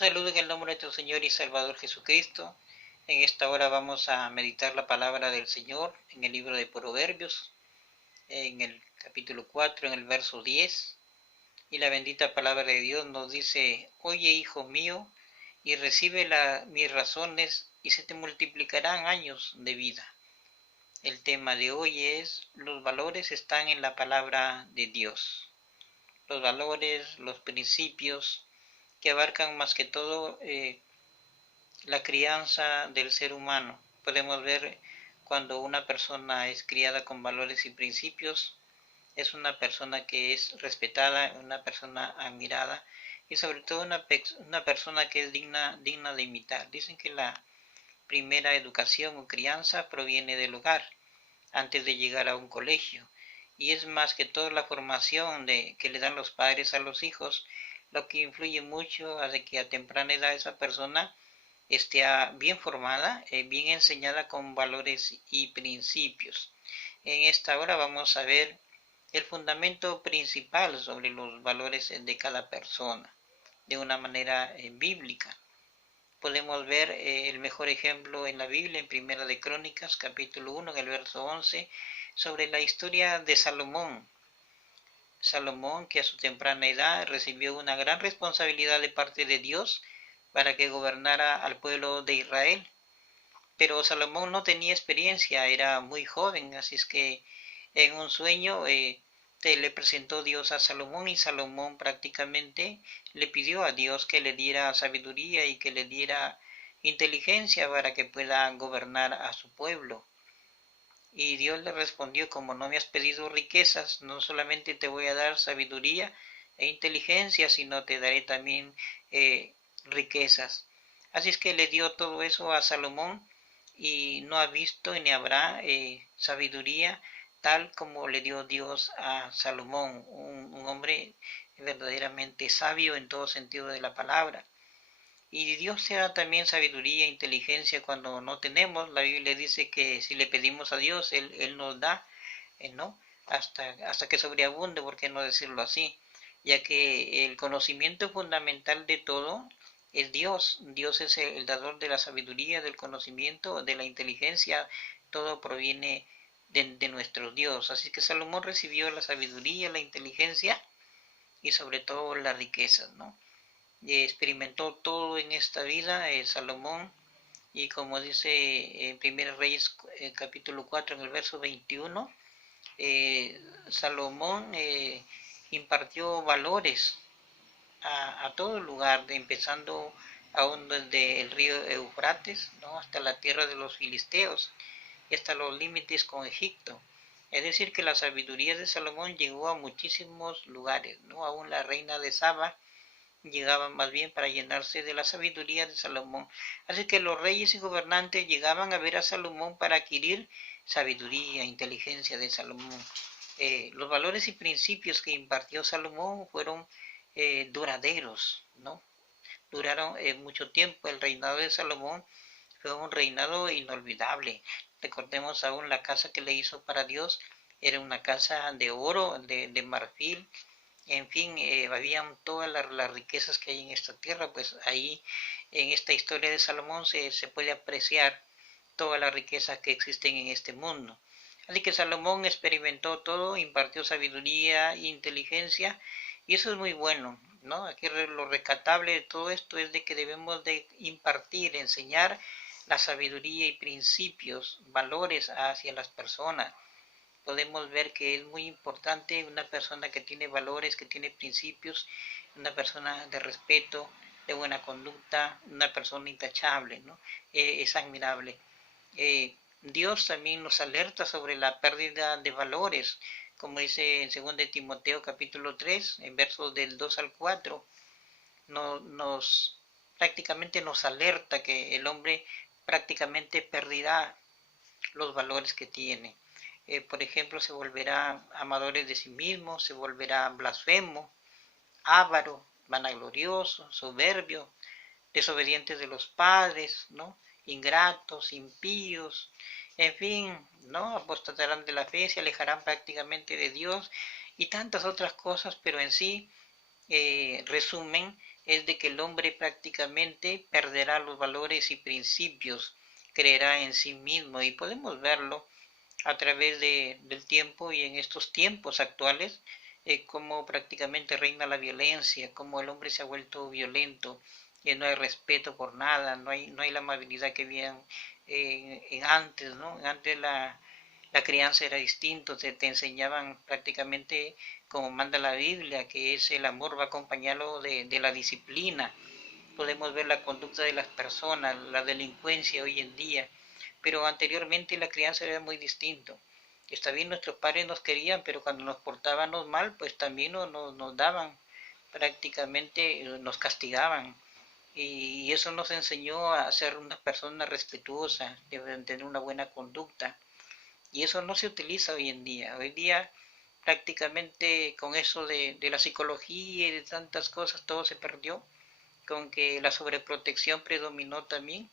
Saludo en el nombre de nuestro Señor y Salvador Jesucristo. En esta hora vamos a meditar la palabra del Señor en el libro de Proverbios, en el capítulo 4, en el verso 10. Y la bendita palabra de Dios nos dice: Oye, hijo mío, y recibe mis razones, y se te multiplicarán años de vida. El tema de hoy es: los valores están en la palabra de Dios. Los valores, los principios que abarcan más que todo la crianza del ser humano. Podemos ver cuando una persona es criada con valores y principios, es una persona que es respetada, una persona admirada y sobre todo una persona que es digna de imitar. Dicen que la primera educación o crianza proviene del hogar antes de llegar a un colegio, y es más que todo la formación que le dan los padres a los hijos lo que influye mucho a que a temprana edad esa persona esté bien formada, bien enseñada con valores y principios. En esta hora vamos a ver el fundamento principal sobre los valores de cada persona, de una manera bíblica. Podemos ver el mejor ejemplo en la Biblia, en Primera de Crónicas, capítulo 1, en el verso 11, sobre la historia de Salomón. Salomón, que a su temprana edad recibió una gran responsabilidad de parte de Dios para que gobernara al pueblo de Israel. Pero Salomón no tenía experiencia, era muy joven, así es que en un sueño le presentó Dios a Salomón, y Salomón prácticamente le pidió a Dios que le diera sabiduría y que le diera inteligencia para que pueda gobernar a su pueblo. Y Dios le respondió: como no me has pedido riquezas, no solamente te voy a dar sabiduría e inteligencia, sino te daré también riquezas. Así es que le dio todo eso a Salomón, y no ha visto ni habrá sabiduría tal como le dio Dios a Salomón, un hombre verdaderamente sabio en todo sentido de la palabra. Y Dios te da también sabiduría e inteligencia cuando no tenemos. La Biblia dice que si le pedimos a Dios, Él nos da, ¿no? Hasta que sobreabunde, ¿por qué no decirlo así? Ya que el conocimiento fundamental de todo es Dios. Dios es el dador de la sabiduría, del conocimiento, de la inteligencia. Todo proviene de nuestro Dios. Así que Salomón recibió la sabiduría, la inteligencia y sobre todo las riquezas, ¿no? Experimentó todo en esta vida Salomón, y como dice en 1 Reyes capítulo 4 en el verso 21, Salomón impartió valores a todo lugar, empezando aún desde el río Eufrates, ¿no?, hasta la tierra de los filisteos y hasta los límites con Egipto. Es decir, que la sabiduría de Salomón llegó a muchísimos lugares, ¿no? Aún la reina de Saba llegaban más bien para llenarse de la sabiduría de Salomón. Así que los reyes y gobernantes llegaban a ver a Salomón para adquirir sabiduría, inteligencia de Salomón. Los valores y principios que impartió Salomón fueron duraderos, ¿no? Duraron mucho tiempo. El reinado de Salomón fue un reinado inolvidable. Recordemos aún la casa que le hizo para Dios, era una casa de oro, de marfil. En fin, habían todas las riquezas que hay en esta tierra, pues ahí en esta historia de Salomón se puede apreciar todas las riquezas que existen en este mundo. Así que Salomón experimentó todo, impartió sabiduría e inteligencia, y eso es muy bueno, ¿no? Aquí lo rescatable de todo esto es de que debemos de impartir, enseñar la sabiduría y principios, valores hacia las personas. Podemos ver que es muy importante una persona que tiene valores, que tiene principios, una persona de respeto, de buena conducta, una persona intachable, ¿no? Es admirable. Dios también nos alerta sobre la pérdida de valores, como dice en 2 de Timoteo capítulo 3, en versos del 2 al 4, prácticamente nos alerta que el hombre prácticamente perderá los valores que tiene. Por ejemplo, se volverá amadores de sí mismo, se volverá blasfemo, avaro, vanaglorioso, soberbio, desobedientes de los padres, ¿no?, ingratos, impíos, en fin, ¿no?, apostatarán de la fe, se alejarán prácticamente de Dios y tantas otras cosas, pero en sí resumen es de que el hombre prácticamente perderá los valores y principios, creerá en sí mismo, y podemos verlo a través del tiempo y en estos tiempos actuales, cómo prácticamente reina la violencia, cómo el hombre se ha vuelto violento, no hay respeto por nada, no hay la amabilidad que había en antes, ¿no? Antes la crianza era distinto, te enseñaban prácticamente como manda la Biblia, que es el amor va acompañado de la disciplina. Podemos ver la conducta de las personas, la delincuencia hoy en día, pero anteriormente la crianza era muy distinto. Está bien, nuestros padres nos querían, pero cuando nos portábamos mal, pues también nos daban, prácticamente nos castigaban. Y eso nos enseñó a ser una persona respetuosa, deben tener una buena conducta. Y eso no se utiliza hoy en día. Hoy día prácticamente con eso de la psicología y de tantas cosas todo se perdió, con que la sobreprotección predominó también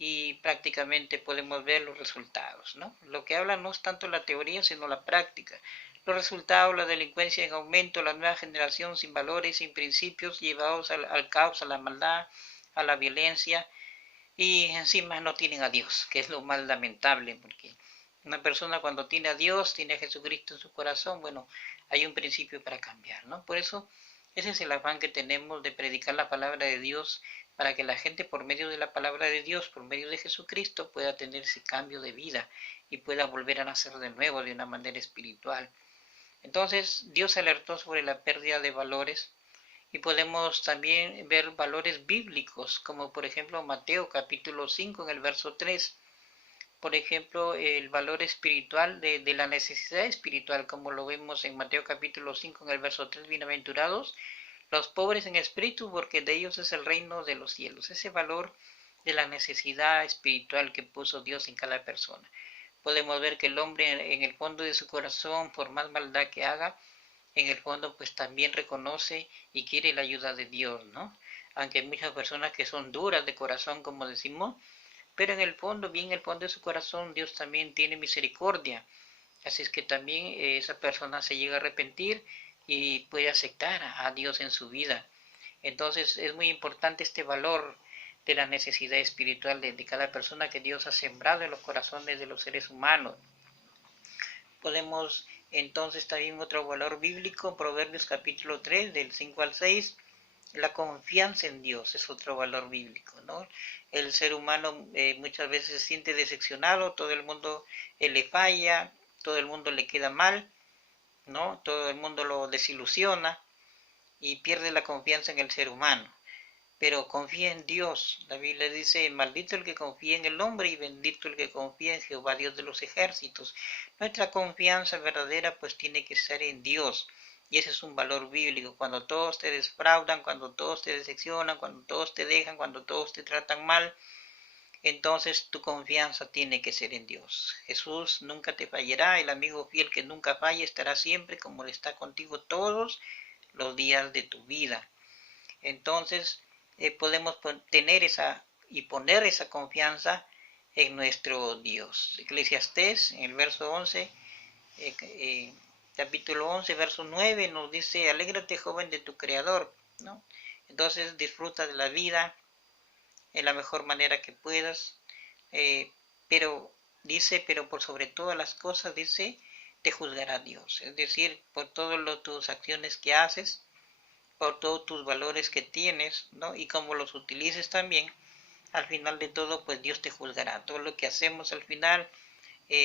y prácticamente podemos ver los resultados, ¿no? Lo que habla no es tanto la teoría, sino la práctica. Los resultados, la delincuencia en aumento, la nueva generación sin valores, sin principios, llevados al caos, a la maldad, a la violencia, y encima no tienen a Dios, que es lo más lamentable, porque una persona cuando tiene a Dios, tiene a Jesucristo en su corazón, bueno, hay un principio para cambiar, ¿no? Por eso, ese es el afán que tenemos de predicar la palabra de Dios, para que la gente por medio de la palabra de Dios, por medio de Jesucristo, pueda tener ese cambio de vida y pueda volver a nacer de nuevo de una manera espiritual. Entonces, Dios alertó sobre la pérdida de valores y podemos también ver valores bíblicos, como por ejemplo Mateo capítulo 5 en el verso 3, por ejemplo, el valor espiritual de la necesidad espiritual, como lo vemos en Mateo capítulo 5 en el verso 3, bienaventurados los pobres en espíritu, porque de ellos es el reino de los cielos. Ese valor de la necesidad espiritual que puso Dios en cada persona. Podemos ver que el hombre en el fondo de su corazón, por más maldad que haga, en el fondo pues también reconoce y quiere la ayuda de Dios, ¿no? Aunque hay muchas personas que son duras de corazón, como decimos, pero en el fondo, bien en el fondo de su corazón, Dios también tiene misericordia. Así es que también esa persona se llega a arrepentir y puede aceptar a Dios en su vida. Entonces es muy importante este valor de la necesidad espiritual de cada persona que Dios ha sembrado en los corazones de los seres humanos. Podemos entonces también otro valor bíblico, Proverbios capítulo 3, del 5 al 6, la confianza en Dios es otro valor bíblico, ¿no? El ser humano muchas veces se siente decepcionado, todo el mundo le falla, todo el mundo le queda mal, ¿no? Todo el mundo lo desilusiona y pierde la confianza en el ser humano. Pero confía en Dios. La Biblia dice, maldito el que confía en el hombre y bendito el que confía en Jehová, Dios de los ejércitos. Nuestra confianza verdadera pues tiene que ser en Dios. Y ese es un valor bíblico. Cuando todos te defraudan, cuando todos te decepcionan, cuando todos te dejan, cuando todos te tratan mal, entonces tu confianza tiene que ser en Dios. Jesús nunca te fallará, el amigo fiel que nunca falla estará siempre como le está contigo todos los días de tu vida. Entonces podemos tener esa y poner esa confianza en nuestro Dios. Eclesiastés, en el verso 11, capítulo 11, verso 9, nos dice, alégrate joven de tu Creador, ¿no? Entonces disfruta de la vida en la mejor manera que puedas, pero dice, pero por sobre todas las cosas, dice, te juzgará Dios, es decir, por todas tus acciones que haces, por todos tus valores que tienes, ¿no? Y cómo los utilices también, al final de todo, pues Dios te juzgará. Todo lo que hacemos al final,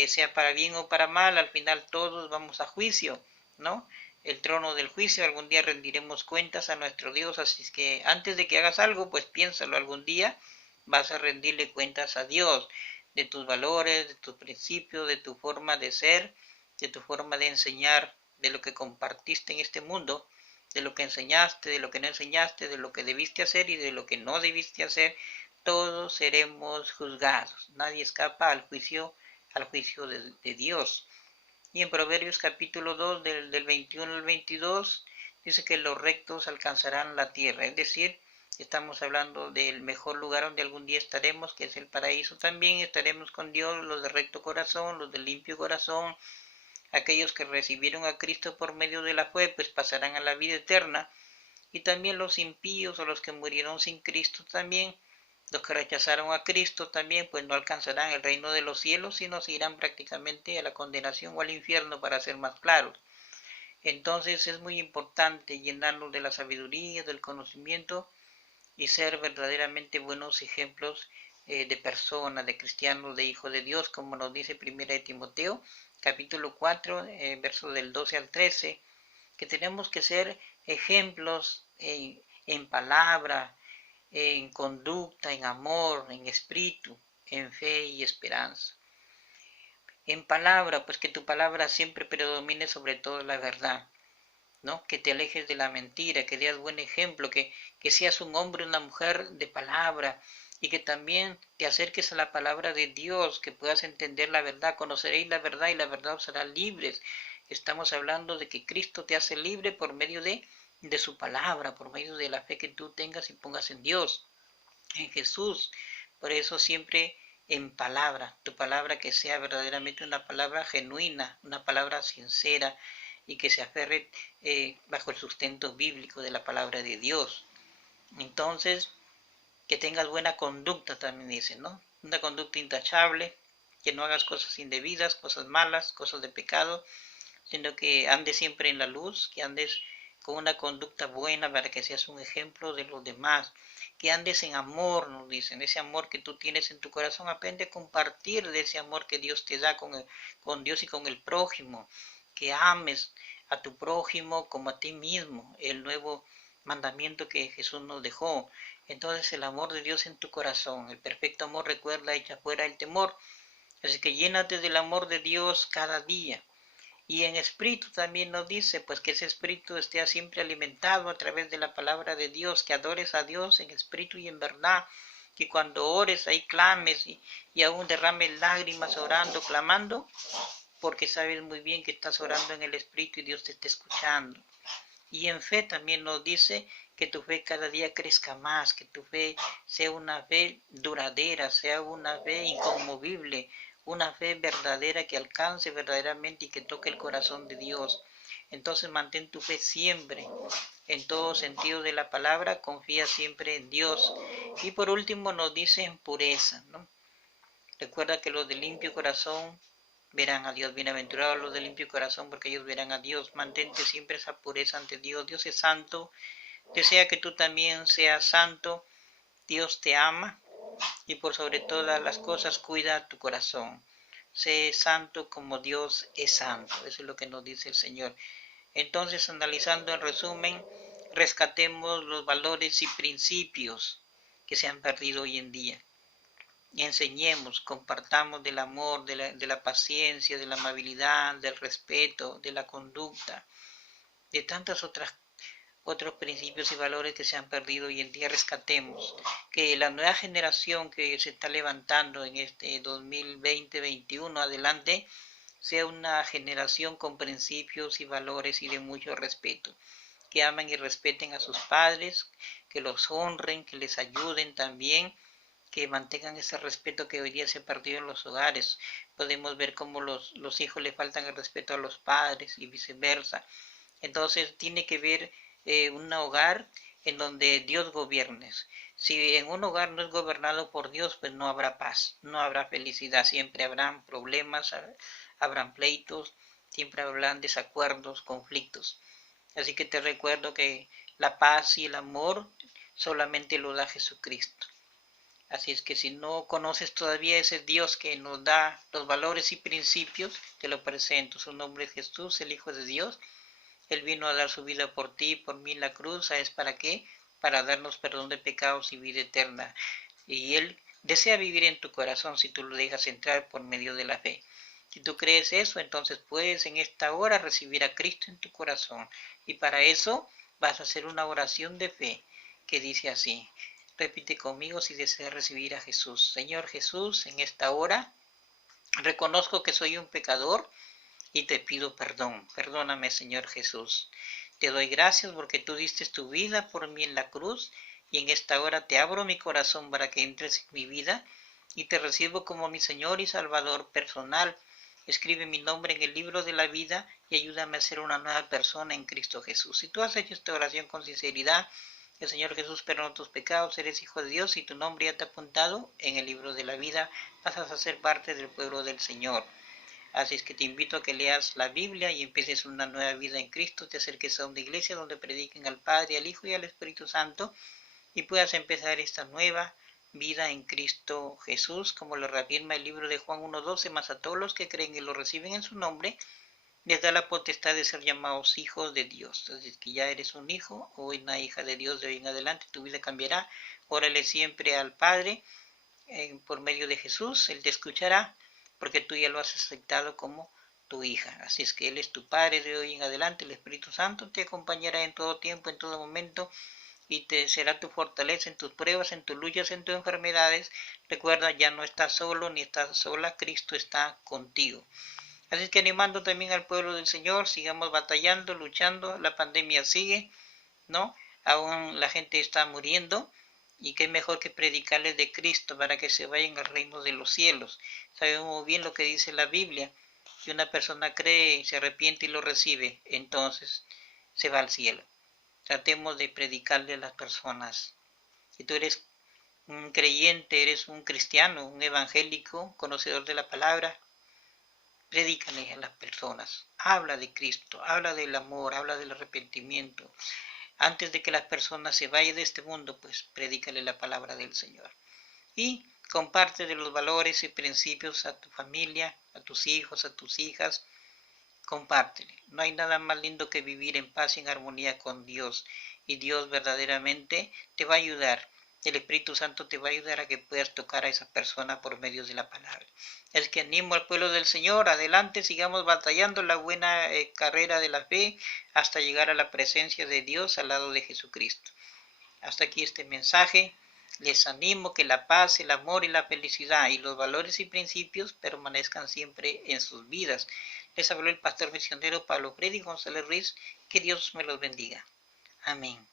sea para bien o para mal, al final todos vamos a juicio, ¿no? El trono del juicio, algún día rendiremos cuentas a nuestro Dios, así es que antes de que hagas algo, pues piénsalo, algún día vas a rendirle cuentas a Dios de tus valores, de tus principios, de tu forma de ser, de tu forma de enseñar, de lo que compartiste en este mundo, de lo que enseñaste, de lo que no enseñaste, de lo que debiste hacer y de lo que no debiste hacer. Todos seremos juzgados, nadie escapa al juicio de Dios. Y en Proverbios capítulo 2 del 21 al 22 dice que los rectos alcanzarán la tierra, es decir, estamos hablando del mejor lugar donde algún día estaremos, que es el paraíso también, estaremos con Dios, los de recto corazón, los de limpio corazón, aquellos que recibieron a Cristo por medio de la fe, pues pasarán a la vida eterna, y también los impíos o los que murieron sin Cristo también, los que rechazaron a Cristo también, pues no alcanzarán el reino de los cielos, sino se irán prácticamente a la condenación o al infierno, para ser más claros. Entonces es muy importante llenarnos de la sabiduría, del conocimiento y ser verdaderamente buenos ejemplos de personas, de cristianos, de hijos de Dios, como nos dice 1 de Timoteo, capítulo 4, versos del 12 al 13, que tenemos que ser ejemplos en palabra, en conducta, en amor, en espíritu, en fe y esperanza. En palabra, pues que tu palabra siempre predomine sobre todo la verdad, ¿no? Que te alejes de la mentira, que seas buen ejemplo, que seas un hombre, una mujer de palabra, y que también te acerques a la palabra de Dios, que puedas entender la verdad. Conoceréis la verdad y la verdad os hará libres. Estamos hablando de que Cristo te hace libre por medio de su palabra, por medio de la fe que tú tengas y pongas en Dios, en Jesús. Por eso siempre en palabra, tu palabra que sea verdaderamente una palabra genuina, una palabra sincera, y que se aferre bajo el sustento bíblico de la palabra de Dios. Entonces, que tengas buena conducta también dice, ¿no? Una conducta intachable, que no hagas cosas indebidas, cosas malas, cosas de pecado, sino que andes siempre en la luz, que andes con una conducta buena para que seas un ejemplo de los demás, que andes en amor, nos dicen, ese amor que tú tienes en tu corazón, aprende a compartir de ese amor que Dios te da con Dios y con el prójimo, que ames a tu prójimo como a ti mismo, el nuevo mandamiento que Jesús nos dejó. Entonces el amor de Dios en tu corazón, el perfecto amor, recuerda, echa fuera el temor. Así que llénate del amor de Dios cada día. Y en espíritu también nos dice, pues que ese espíritu esté siempre alimentado a través de la palabra de Dios, que adores a Dios en espíritu y en verdad, que cuando ores ahí clames y aún derrames lágrimas orando, clamando, porque sabes muy bien que estás orando en el espíritu y Dios te está escuchando. Y en fe también nos dice que tu fe cada día crezca más, que tu fe sea una fe duradera, sea una fe inconmovible, una fe verdadera que alcance verdaderamente y que toque el corazón de Dios. Entonces mantén tu fe siempre, en todo sentido de la palabra, confía siempre en Dios. Y por último nos dice en pureza, ¿no? Recuerda que los de limpio corazón verán a Dios. Bienaventurados los de limpio corazón, porque ellos verán a Dios. Mantente siempre esa pureza ante Dios. Dios es santo. Desea que tú también seas santo. Dios te ama. Y por sobre todas las cosas, cuida tu corazón. Sé santo como Dios es santo. Eso es lo que nos dice el Señor. Entonces, analizando en resumen, rescatemos los valores y principios que se han perdido hoy en día. Enseñemos, compartamos del amor, de la paciencia, de la amabilidad, del respeto, de la conducta, de tantos otros principios y valores que se han perdido hoy en día. Rescatemos, que la nueva generación que se está levantando en este 2020-21 adelante sea una generación con principios y valores y de mucho respeto, que amen y respeten a sus padres, que los honren, que les ayuden también, que mantengan ese respeto que hoy día se ha perdido en los hogares. Podemos ver cómo los hijos le faltan el respeto a los padres y viceversa. Entonces tiene que ver un hogar en donde Dios gobierne. Si en un hogar no es gobernado por Dios, pues no habrá paz, no habrá felicidad, siempre habrán problemas, habrán pleitos, siempre habrán desacuerdos, conflictos. Así que te recuerdo que la paz y el amor solamente lo da Jesucristo. Así es que si no conoces todavía ese Dios que nos da los valores y principios, te lo presento. Su nombre es Jesús, el Hijo de Dios. Él vino a dar su vida por ti, por mí en la cruz. ¿Sabes para qué? Para darnos perdón de pecados y vida eterna. Y Él desea vivir en tu corazón si tú lo dejas entrar por medio de la fe. Si tú crees eso, entonces puedes en esta hora recibir a Cristo en tu corazón. Y para eso vas a hacer una oración de fe que dice así. Repite conmigo si deseas recibir a Jesús. Señor Jesús, en esta hora reconozco que soy un pecador y te pido perdón. Perdóname, Señor Jesús. Te doy gracias porque tú diste tu vida por mí en la cruz y en esta hora te abro mi corazón para que entres en mi vida y te recibo como mi Señor y Salvador personal. escribe mi nombre en el libro de la vida y ayúdame a ser una nueva persona en Cristo Jesús. Si tú has hecho esta oración con sinceridad, el Señor Jesús perdona tus pecados, eres hijo de Dios y tu nombre ya te ha apuntado en el libro de la vida, pasas a ser parte del pueblo del Señor. Así es que te invito a que leas la Biblia y empieces una nueva vida en Cristo, te acerques a una iglesia donde prediquen al Padre, al Hijo y al Espíritu Santo y puedas empezar esta nueva vida en Cristo Jesús, como lo reafirma el libro de Juan 1:12, más a todos los que creen y lo reciben en su nombre, les da la potestad de ser llamados hijos de Dios. Así que ya eres un hijo o una hija de Dios de hoy en adelante, tu vida cambiará. Órale siempre al Padre por medio de Jesús, Él te escuchará porque tú ya lo has aceptado como tu hija. Así es que Él es tu Padre de hoy en adelante, el Espíritu Santo te acompañará en todo tiempo, en todo momento y te será tu fortaleza en tus pruebas, en tus luchas, en tus enfermedades. Recuerda, ya no estás solo ni estás sola, Cristo está contigo. Así que animando también al pueblo del Señor, sigamos batallando, luchando, la pandemia sigue, ¿no? Aún la gente está muriendo y qué mejor que predicarles de Cristo para que se vayan al reino de los cielos. Sabemos bien lo que dice la Biblia, si una persona cree, se arrepiente y lo recibe, entonces se va al cielo. Tratemos de predicarle a las personas. Si tú eres un creyente, eres un cristiano, un evangélico, conocedor de la palabra, predícale a las personas, habla de Cristo, habla del amor, habla del arrepentimiento. Antes de que las personas se vayan de este mundo, pues predícale la palabra del Señor. Y comparte de los valores y principios a tu familia, a tus hijos, a tus hijas. Compártele. No hay nada más lindo que vivir en paz y en armonía con Dios. Y Dios verdaderamente te va a ayudar. El Espíritu Santo te va a ayudar a que puedas tocar a esa persona por medio de la palabra. Es que animo al pueblo del Señor, adelante, sigamos batallando la buena carrera de la fe hasta llegar a la presencia de Dios al lado de Jesucristo. Hasta aquí este mensaje. Les animo que la paz, el amor y la felicidad y los valores y principios permanezcan siempre en sus vidas. Les habló el pastor misionero Pablo Freddy González Ruiz. Que Dios me los bendiga. Amén.